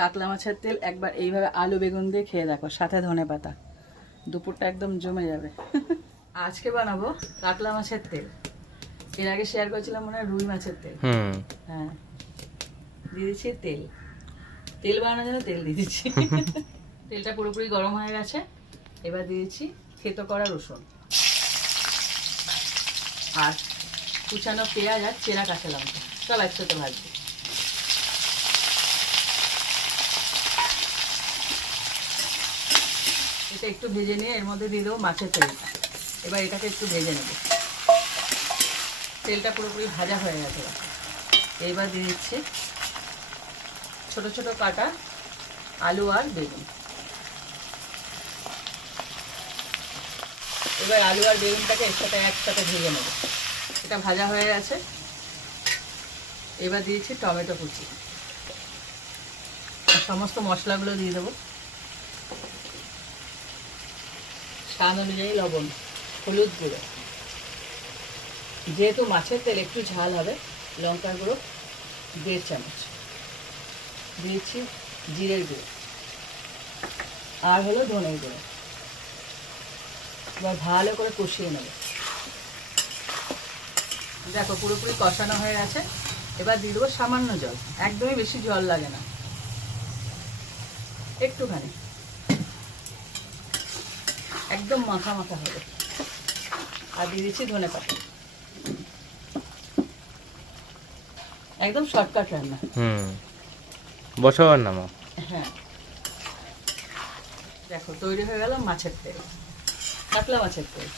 কাতলা মাছের তেল একবার এইভাবে আলু বেগুন দিয়ে খেয়ে দেখো সাথে ধনে পাতা। দুপুরটা একদম জমে যাবে। আজকে বানাবো কাতলা মাছের তেল। এর আগে শেয়ার করেছিলাম মনে হয় রুই মাছের তেল। হ্যাঁ। দিয়ে দিচ্ছি তেল। তেল বানানোর জন্য তেল দিয়ে দিচ্ছি। তেলটা পুরোপুরি গরম হয়ে গেছে। এবার দিয়ে দিচ্ছি থেতো করা রসুন। আর কুচানো পেঁয়াজ আর চেরা কাঁচা লঙ্কা। সব একসাথে ভাজবো। এটা একটু ভেজে নিয়ে এর মধ্যে দিয়ে দেবো মাছের তেলটা। এবার এটাকে একটু ভেজে নেব। তেলটা পুরোপুরি ভাজা হয়ে গেছে। এইবার দিয়ে দিচ্ছি ছোট ছোট কাটা আলু আর বেগুন। এবার আলু আর বেগুনটাকে একসাথে একসাথে ভেজে নেব। এটা ভাজা হয়ে গেছে। এবার দিয়েছি টমেটো কুচি। সমস্ত মশলাগুলো দিয়ে দেবো। স্বাদ অনুযায়ী লবণ, হলুদ গুঁড়ো। যেহেতু মাছের তেল একটু ঝাল হবে, লঙ্কার গুঁড়ো, দেড় চামচ। দিয়েছি জিরের গুঁড়ো। আর হলো ধনের গুঁড়ো। এবার ভালো করে কষিয়ে নেব। দেখো পুরোপুরি কষানো হয়ে গেছে। এবার দিয়ে দেবো সামান্য জল। একদমই বেশি জল লাগে না। একটুখানি। একদম মাথা মাখা হবে। আর দিয়ে দিচ্ছি ধনে পাতা। একদম শর্টকাট রান্না। হুম। বসাবার নামো হ্যাঁ। দেখো তৈরি হয়ে গেল মাছের তেল। কাতলা মাছের তেল।